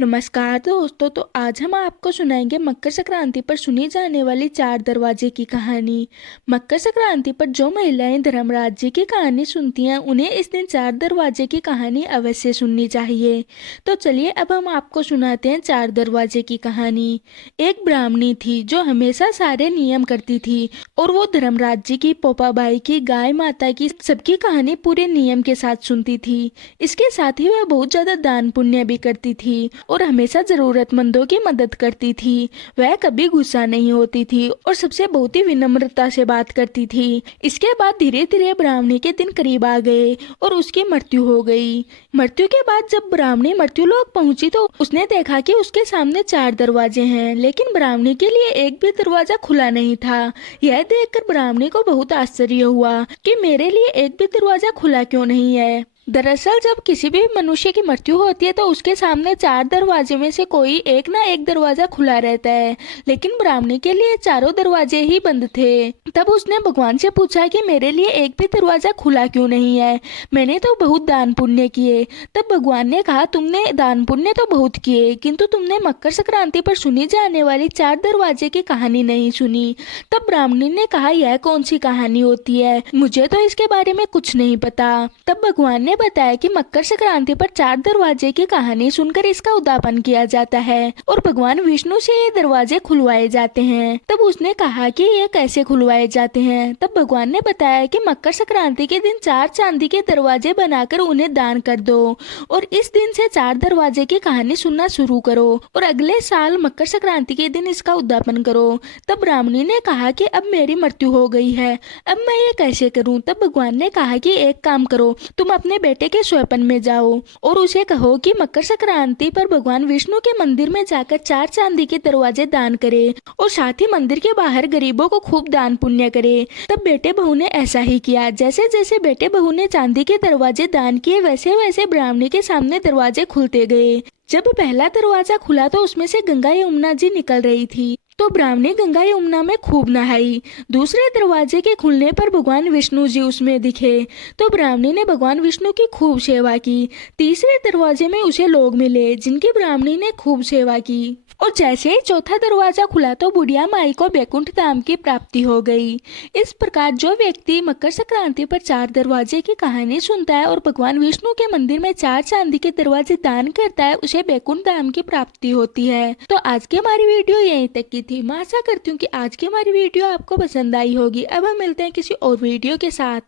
नमस्कार दोस्तों। तो आज हम आपको सुनाएंगे मकर संक्रांति पर सुनी जाने वाली चार दरवाजे की कहानी। मकर संक्रांति पर जो महिलाएं धर्मराज जी की कहानी सुनती हैं उन्हें इस दिन चार दरवाजे की कहानी अवश्य सुननी चाहिए। तो चलिए अब हम आपको सुनाते हैं चार दरवाजे की कहानी। एक ब्राह्मणी थी जो हमेशा सारे नियम करती थी और वो धर्मराज जी की, पोपाबाई की, गाय माता की, सबकी कहानी पूरे नियम के साथ सुनती थी। इसके साथ ही वह बहुत ज्यादा दान पुण्य भी करती थी और हमेशा जरूरतमंदों की मदद करती थी। वह कभी गुस्सा नहीं होती थी और सबसे बहुत ही विनम्रता से बात करती थी। इसके बाद धीरे धीरे ब्राह्मणी के दिन करीब आ गए और उसकी मृत्यु हो गई। मृत्यु के बाद जब ब्राह्मणी मृत्युलोक पहुंची तो उसने देखा कि उसके सामने चार दरवाजे हैं, लेकिन ब्राह्मणी के लिए एक भी दरवाजा खुला नहीं था। यह देखकर ब्राह्मणी को बहुत आश्चर्य हुआ कि मेरे लिए एक भी दरवाजा खुला क्यों नहीं है। दरअसल जब किसी भी मनुष्य की मृत्यु होती है तो उसके सामने चार दरवाजे में से कोई एक ना एक दरवाजा खुला रहता है, लेकिन ब्राह्मणी के लिए चारों दरवाजे ही बंद थे। तब उसने भगवान से पूछा कि मेरे लिए एक भी दरवाजा खुला क्यों नहीं है, मैंने तो बहुत दान पुण्य किए। तब भगवान ने कहा, तुमने दान पुण्य तो बहुत किए किंतु तुमने मकर संक्रांति पर सुनी जाने वाली चार दरवाजे की कहानी नहीं सुनी। तब ब्राह्मणी ने कहा, यह कौन सी कहानी होती है, मुझे तो इसके बारे में कुछ नहीं पता। तब भगवान ने बताया कि मकर संक्रांति पर चार दरवाजे की कहानी सुनकर इसका उद्यापन किया जाता है और भगवान विष्णु से ये दरवाजे खुलवाए जाते हैं। तब उसने कहा कि ये कैसे खुलवाए जाते हैं। तब भगवान ने बताया कि मकर संक्रांति के दिन चार चांदी के दरवाजे बनाकर उन्हें दान कर दो और इस दिन से चार दरवाजे की कहानी सुनना शुरू करो और अगले साल मकर संक्रांति के दिन इसका उद्यापन करो। तब ब्राह्मणी ने कहा कि अब मेरी मृत्यु हो गई है, अब मैं ये कैसे करूं। तब भगवान ने कहा कि एक काम करो, तुम अपने बेटे के स्वपन में जाओ और उसे कहो कि मकर संक्रांति पर भगवान विष्णु के मंदिर में जाकर चार चांदी के दरवाजे दान करे और साथ ही मंदिर के बाहर गरीबों को खूब दान पुण्य करे। तब बेटे बहू ने ऐसा ही किया। जैसे जैसे बेटे बहू ने चांदी के दरवाजे दान किए वैसे वैसे ब्राह्मणी के सामने दरवाजे खुलते गए। जब पहला दरवाजा खुला तो उसमें से गंगा यमुना जी निकल रही थी, तो ब्राह्मणी गंगा यमुना में खूब नहाई। दूसरे दरवाजे के खुलने पर भगवान विष्णु जी उसमें दिखे, तो ब्राह्मणी ने भगवान विष्णु की खूब सेवा की। तीसरे दरवाजे में उसे लोग मिले जिनकी ब्राह्मणी ने खूब सेवा की और जैसे ही चौथा दरवाजा खुला तो बुढ़िया माई को बैकुंठ धाम की प्राप्ति हो गई। इस प्रकार जो व्यक्ति मकर संक्रांति पर चार दरवाजे की कहानी सुनता है और भगवान विष्णु के मंदिर में चार चांदी के दरवाजे दान करता है उसे बैकुंठ धाम की प्राप्ति होती है। तो आज की हमारी वीडियो यहीं तक की थी। मैं आशा करती हूँ कि आज की हमारी वीडियो आपको पसंद आई होगी। अब हम मिलते हैं किसी और वीडियो के साथ।